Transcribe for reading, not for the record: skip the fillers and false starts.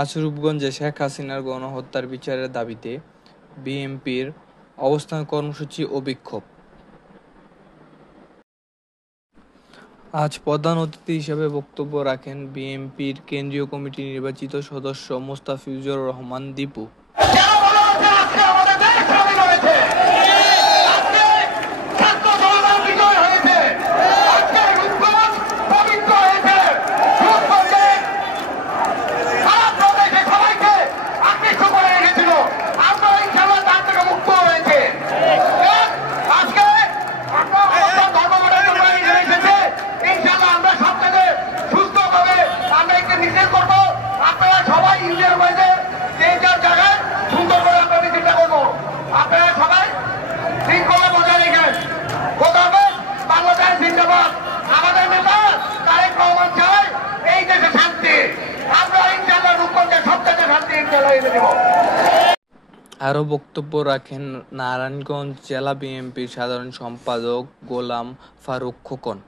আজ রূপগঞ্জে শেখ হাসিনার গণহত্যার বিচারের দাবিতে বিএনপির অবস্থান কর্মসূচি ও বিক্ষোভ। আজ প্রধান অতিথি হিসেবে বক্তব্য রাখেন বিএনপির কেন্দ্রীয় কমিটির নির্বাচিত সদস্য মোস্তাফিজুর রহমান দীপু। আরও বক্তব্য রাখেন নারায়ণগঞ্জ জেলা বিএনপির সাধারণ সম্পাদক গোলাম ফারুক খোকন।